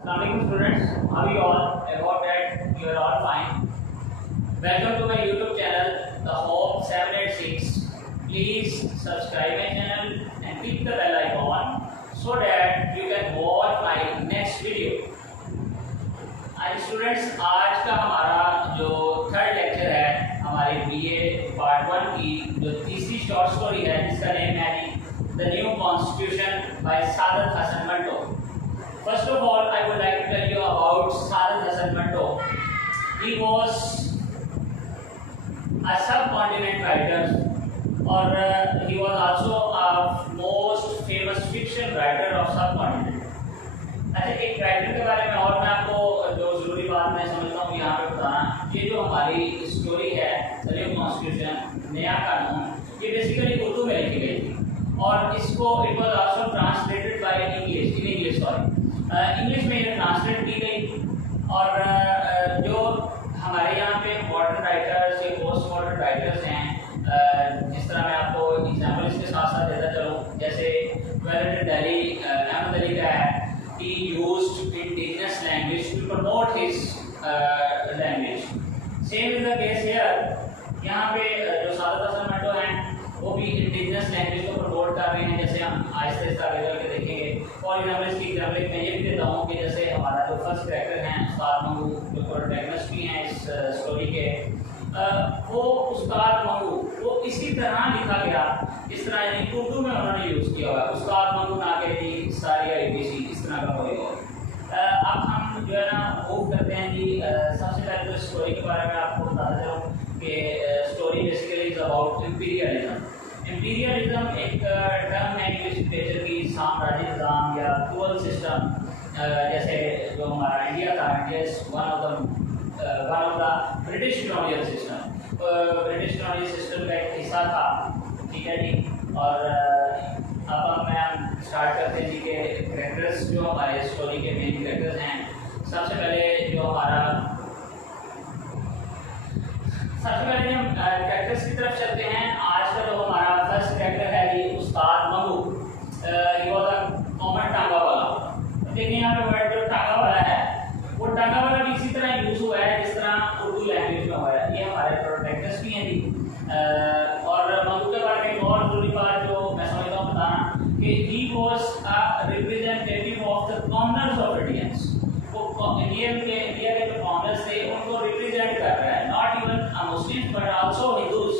Assalamualaikum students, how are you all? I hope that you are all fine. Welcome to my YouTube channel, The Hope 786. Please subscribe my channel and click the bell icon so that you can watch my next video. Students, आज का हमारा जो third lecture है हमारे BA part 1 की जो तीसरी short story है जिसका नेम है the new constitution by Saadat Hasan Manto. First of all, I would like to tell you about Sadat Hasan Manto. He was a subcontinent writer, or he was also a most famous fiction writer of subcontinent. अच्छा, एक writer के बारे में और मैं आपको जो जरूरी बात मैं समझता हूँ यहाँ पे बताना, ये जो हमारी स्टोरी है द न्यू कॉन्स्टिट्यूशन नया कानून, ये बेसिकली उर्दू में लिखी गई थी और इसको it was also translated by English English में ये ट्रांसलेट की गई। और जो हमारे यहाँ पे मॉडर्न राइटर्स या पोस्ट मॉडर्न राइटर्स हैं, जिस तरह मैं आपको एग्जाम्पल इसके साथ साथ देता चलूँ, जैसे वेलेंटाइन दिल्ली अहमद अली का है, he used indigenous language to promote his language. Same is the case here. यहाँ पे जो सादत हसन मंटो हैं वो भी इंडिजिनस लैंग्वेज को प्रमोट कर रहे हैं, जैसे हम आहिस्ते आहिस्ते आगे चल के देखेंगे। फॉर एग्जाम्पल इसकी एग्जाम्पल मैं ये भी देता हूँ कि जैसे हमारा जो फर्स्ट कैरेक्टर हैं उस्ताद मंगू, जो प्रोटैगनिस्ट भी हैं इस स्टोरी के, वो उस्ताद मंगू वो इसी तरह लिखा गया इस तरह, यानी उर्दू में उन्होंने यूज़ किया हुआ है। उस्ताद मंगू ना के जी सारिया ABC इस तरह का होगा। अब हम जो है ना मूव करते हैं जी। सबसे पहले तो स्टोरी के बारे में आपको बताता चलूँ कि story basically is about imperialism. Imperialism एक टर्म है इंग्लिश लिटरेचर की, साम्राज्य निज़ाम या डुअल सिस्टम। जैसे जो हमारा इंडिया था, India is one of the British colonial system. British colonial system का एक हिस्सा था, ठीक है जी। और अब मैं स्टार्ट करते हैं जी के कैरेक्टर्स जो हमारे स्टोरी के मेन कैरेक्टर्स हैं। सबसे पहले हम कैरेक्टर्स की तरफ चलते हैं। आज का जो हमारा फर्स्ट कैरेक्टर है जी उस्ताद Mangu, he was a common टांगा वाला। देखिए यहाँ पे वर्ड जो टांगा वाला है वो टांगा वाला भी इसी तरह यूज हुआ है जिस तरह उर्दू लैंग्वेज में हुआ है। ये हमारे प्रोटैगनिस्ट भी हैं जी। और मंगू के बारे में एक और जरूरी बात जो मैं समझता हूँ बताना कि he was a representative of the commoners of Indians. वो इंडिया के जो कॉमनर्स थे उनको रिप्रेजेंट कर रहा है, not even Muslims but also Hindus.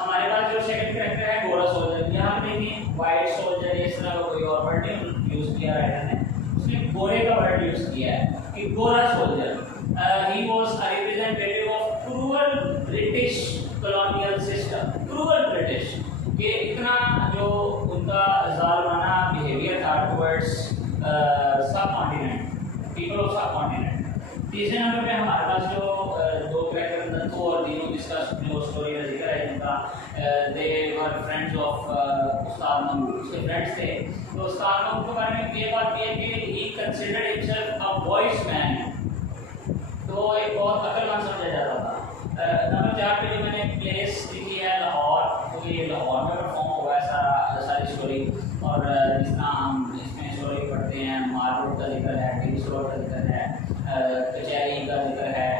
हमारे पास जो सेकंड कैरेक्टर है गोरा सोल्जर, यहाँ पे देखिए वाइट सोल्जर इस तरह का कोई और वर्ड नहीं यूज किया राइटर ने, उसने गोरे का वर्ड यूज किया है कि गोरा soldier. He was a representative of cruel British colonial system. Cruel British के इतना जो उनका जालिमाना बिहेवियर था टुवर्ड्स सब कॉन्टिनेंट, पीपल ऑफ सब कॉन्टिनेंट। तीसरे नंबर पे हमारे पास जो दो कैरेक्टर नंदू और दीनू, जिसका जो स्टोरी का जिक्र है, जिनका दे वर फ्रेंड्स ऑफ उस्ताद मंगू, उसके फ्रेंड्स थे। तो उस्ताद मंगू के बारे में ये बात है कि he considered himself a voice man, तो एक बहुत अक्लमंद समझा जाता था। नंबर 4 पे जो मैंने प्लेस लिखी है लाहौर, तो ये लाहौर में परफॉर्म हुआ है सारी स्टोरी। और जिस तरह हम इसमें स्टोरी पढ़ते हैं, माल रोड का जिक्र है, टिप्स रोड का जिक्र है, कचहरी का जिक्र है,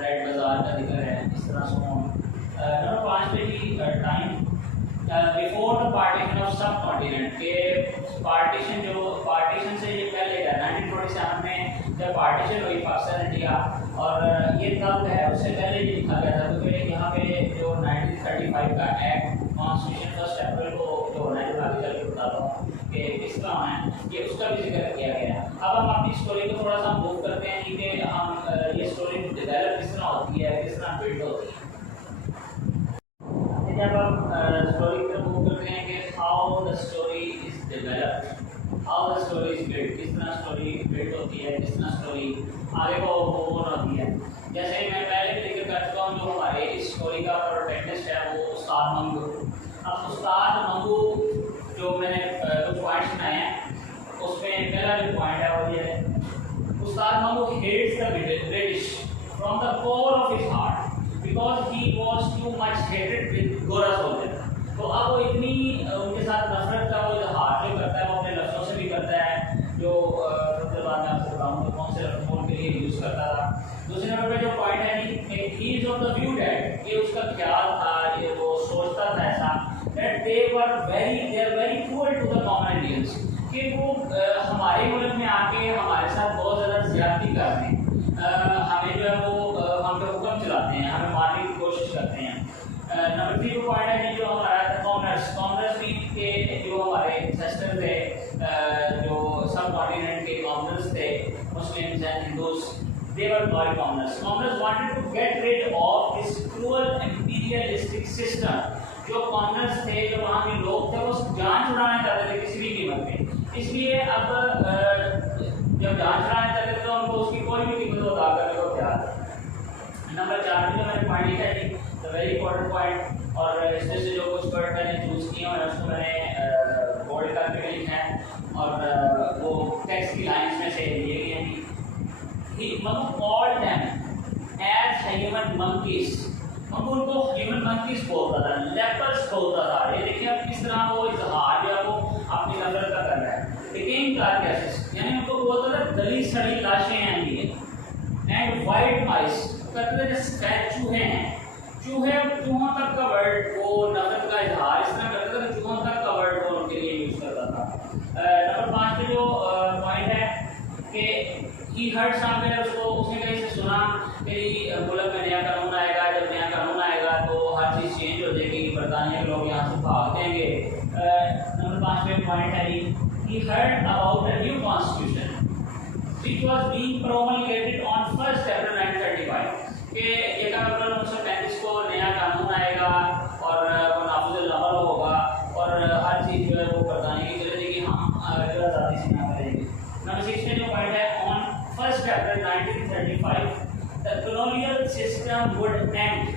रेड बाजार का जिक्र है, इस तरह से। नंबर 5 पे ही time before the partition of subcontinent के पार्टीशन से ये पहले का 1947 में जब पार्टीशन हुई पाकिस्तान इंडिया, और ये तब है उससे पहले ये लिखा गया था, क्योंकि यहाँ पे जो 1935 का एक्ट कॉन्स्टिट्यूशन 1 अप्रैल को जो होना है, आगे चल के बताता हूँ कि किस तरह होना है, ये उसका भी जिक्र किया गया है। अब हम अपनी स्टोरी को थोड़ा सा मूव करते हैं कि हम ये स्टोरी डेवलप किस तरह होती है, किस तरह बिल्ड होती है। जब हम स्टोरी की तरफ मूव करते हैं कि how the story is developed, how the story is build, किस तरह स्टोरी बिल्ड होती है, किस तरह स्टोरी आगे को मूव होती है। जैसे मैं पहले भी जिक्र कर चुका हूँ, जो हमारे इस स्टोरी का प्रोटैगनिस्ट है वो उस्ताद मंगू। अब उस्ताद मंगू जो मैंने कुछ पॉइंट्स बनाए हैं, उसमें पहला जो पॉइंट है वो ये है, उस्ताद Mangu hates the British from the core of his heart because he was too much hated with गोरा सोल्जर। तो अब वो इतनी उनके साथ नफरत का वो इजहार जो करता है वो अपने लफ्ज़ों से भी करता है, जो टेलीफोन के लिए यूज़ करता था। दूसरे नंबर पे जो पॉइंट है कि he is of the view that, ये उसका ख्याल था, ये वो सोचता था ऐसा, that they are very cruel to the common Indians, कि वो हमारे मुल्क में आके हमारे साथ बहुत ज़्यादा ज्यादती कर रहे हैं, हमें जो है वो हम पे हुक्म चलाते हैं, हमें मारने की कोशिश करते हैं। नंबर 3 जो पॉइंट है जो हमारा था कॉमनर्स भी के जो हमारे एंसेस्टर थे, जो सब कॉन्टिनेंट के कॉमनर्स थे, Muslims and Hindus, they were called commoners wanted to get rid of this cruel imperialistic system। जो कॉमनर्स थे, जो वहाँ के लोग थे, वो जान छुड़ाना चाहते थे किसी भी कीमत पे, इसलिए अब जब जान छुड़ाना चाहते थे तो उनको उसकी कोई भी कीमत अदा करने को तैयार था। नंबर 4 जो मैंने पॉइंट लिखा है द वेरी इंपॉर्टेंट पॉइंट, और इसमें से जो कुछ वर्ड मैंने चूज किए हैं उसको मैंने बोल्ड करके लिखा है, और वो टेक्स्ट की लाइंस में से लिए गए हैं। He called them as human monkeys, हम उनको ह्यूमन मंकीज बोलता था, लेपर्स बोलता था। ये देखिए अब किस तरह वो इजहार जो है वो अपनी नफरत का कर रहा है। लेकिन कार्केसिस यानी उनको बोलता था गली सड़ी लाशें हैं ये, एंड वाइट माइस कहते थे चूहे हैं, चूहों तक का वर्ड वो नफरत का इजहार इस तरह करता था, चूहों तक का वर्ड वो उनके लिए यूज करता था। नंबर 5 पे जो पॉइंट है कि ही हर्ड समवेयर, उसको उसने कहीं से सुना कि मुल्क में नया कानून आएगा, जब नया कानून आएगा तो हर चीज़ चेंज हो जाएगी, बरतानिया के लोग यहाँ से भाग देंगे। नंबर 5 पे पॉइंट है he heard about a new constitution which was being promulgated on 1 April 1935, कि ये का मतलब 1935 को नया कानून आएगा और वो नाफिज़ अमल होगा और हर चीज़ जो है वो बरतानिया की चले जाएगी, हम जो आज़ादी से ना करेंगे। नंबर 6 पे जो पॉइंट है 1 April 1935 the colonial system would end,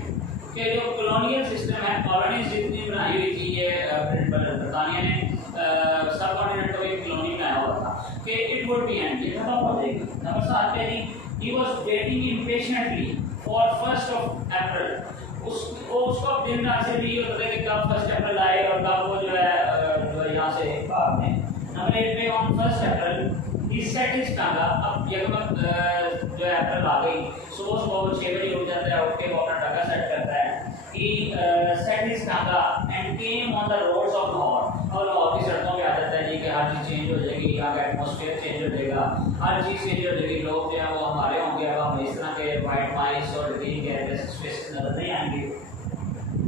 कि जो colonial system है, कॉलोनीज जितनी बनाई हुई थी ये बरतानिया ने सब कॉन्टिनेंट को एक कॉलोनी बनाया हुआ था, कि it would be end, ये खत्म हो जाएगी। नंबर 7 पे he was waiting impatiently for 1 अप्रैल, उसको दिन रात से भी होता था कि कब 1 अप्रैल आए और कब वो जो है यहाँ से भाग दें। नंबर 8 पे on 1 April he set his टांगा, अब ये जो अप्रैल आ गई, सुबह वो 6 बजे उठ जाता है, उठ के वो अपना टांगा सेट करता है। he set his टांगा and came on the roads of Lahore, और लाहौर की सड़कों पे आ जाता है जी कि हर चीज़ चेंज हो जाएगी, यहाँ का एटमॉस्फेयर चेंज हो जाएगा, हर चीज़ चेंज हो जाएगी, लोग जो है वो हमारे होंगे, अब हम इस तरह के वाइट माइस और ग्रीन के स्पेस नजर नहीं आएंगे।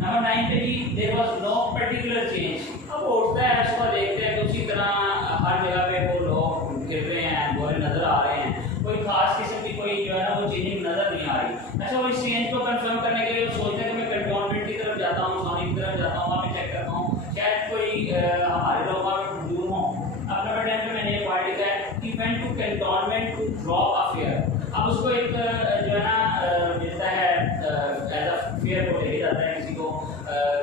नंबर 9 पे भी there was no particular change, अब उठता है उसको देखते हैं उसी तरह हर जगह पे वो लोग गिर रहे हैं, गोरे नजर आ रहे हैं, कोई खास किस्म की कोई जो है ना वो चेंजिंग नजर नहीं आ रही। अच्छा, वो इस चेंज को कंफर्म करने के लिए सोचते हैं कि मैं कंटोनमेंट की तरफ जाता हूँ, सोनी की तरफ जाता हूँ, वहाँ पे चेक करता हूँ शायद कोई हमारे लोग वहाँ पे दूर हों। अब नंबर 10 पे मैंने ये पॉइंट लिखा है कि went to cantonment to drop a fare, अब उसको एक जो है ना मिलता है एज अ फेयर को लेके जाता है किसी को,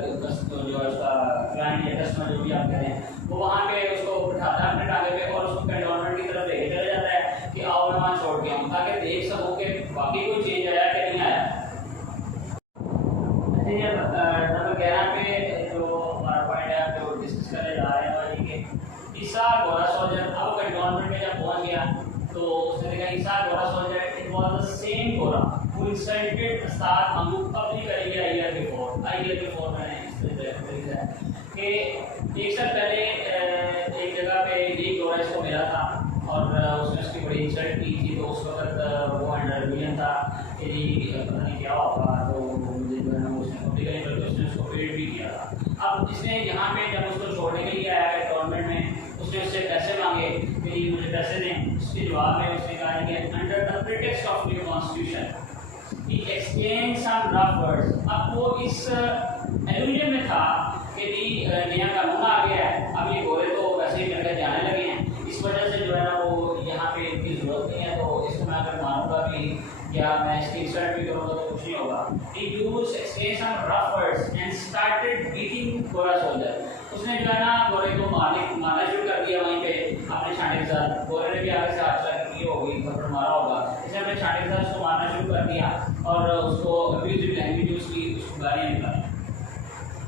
जो उसका क्लाइंट या कस्टमर जो भी आप करें, वो वहाँ पे उसको बिठाता है अपने टांगे पे और उसको कंटोनमेंट की तरफ लेके चला जाता है कि आओ मैं वहाँ छोड़ के आऊँ, ताकि देख सकूँ कि बाकी कोई चेंज आया कि नहीं आया। नंबर 11 पे जो हमारा पॉइंट है जो डिस्कस करने जा रहे हैं वो ये कि ईसा गोरा सोल्जर, अब कंटोनमेंट में जब पहुँच गया तो उसने देखा ईसा गोरा soldier it was the same गोरा हु इंसल्टेड उस्ताद महमूद अपनी करेंगे ईयर बिफोर मैंने कि एक साल पहले एक जगह पे एक गोरा इसको मिला था और उसने उसकी बड़ी इंसल्ट की थी, तो उस वक्त वो अंडर विलियन था कि पता नहीं क्या होगा, तो मुझे जो है ना उसने पब्लिकली बल्कि उसने उसको पेड भी किया था। अब इसने यहाँ पे जब उसको छोड़ने के लिए आया है गवर्नमेंट में, उसने उससे पैसे मांगे कि मुझे पैसे दें, उसके जवाब में उसने कहा कि under the pretext of new constitution he exchange some rough words, अब वो इस एल्यूजन में था कि नया कानून आ गया है, अब ये गोरे तो वैसे ही करके जाने लगे हैं, इस वजह से जो है ना वो यहाँ पे इनकी जरूरत नहीं है, तो इसको मैं अगर मानूंगा भी या मैं इसकी इंसल्ट भी करूँगा तो कुछ नहीं होगा। He used exchanged some rough words and started beating गोरा सोल्जर, उसने जो है ना गोरे को मारना शुरू कर दिया वहीं पे अपने छाने के साथ, गोरे ने भी आगे से हाथ की होगी, थप्पड़ मारा होगा, इसने अपने छाने के साथ उसको मारना शुरू कर दिया और उसको अब्यूजिव लैंग्वेज यूज की, उसको गालियाँ निकाली।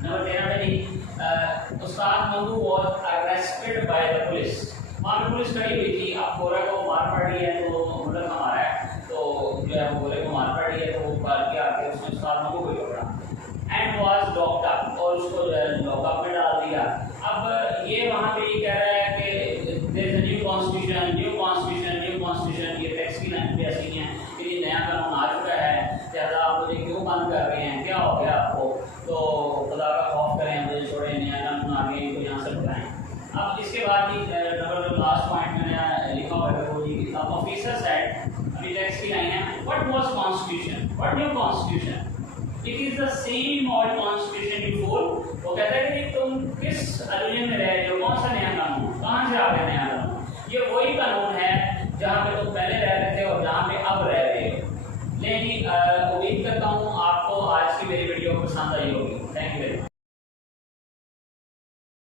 नंबर 13 पे उस्ताद Mangu was arrested by the police, वहाँ पे पुलिस खड़ी हुई थी, अब गोरा को मार पड़ रही है तो मतलब है वो गोले को मार पड़ी है, तो वो मार के आके उसने 7 लोगों को पकड़ा एंड वाज लॉक्ड अप, और उसको लॉकअप में डाल दिया। अब ये वहाँ पे ये कह रहा है कि there is a new constitution, new constitution, new constitution. ये टेक्स्ट की लाइन भी ऐसी है कि ये नया कानून आ चुका है, ज़्यादा आप मुझे क्यों बंद कर रहे हैं, क्या हो गया आपको, तो खुदा का खौफ करें, मुझे छोड़ें, नया कानून आ गए, इनको यहाँ से बताएँ। अब इसके बाद ही नंबर जो लास्ट पॉइंट मैंने लिखा हुआ है वो जी ऑफिसर सेड, अभी टेक्स्ट की लाइन है, what was constitution, what new constitution, it is the same old constitution before. वो कहता है कि तुम किस एल्यूजन में रह रहे हो, कौन सा नया कानून, कहाँ से आ गया नया कानून, ये वही कानून है जहाँ पे तुम पहले रह रहे थे और जहाँ पे अब रह रहे हो। लेकिन उम्मीद करता हूँ आपको आज की मेरी वीडियो पसंद आई होगी।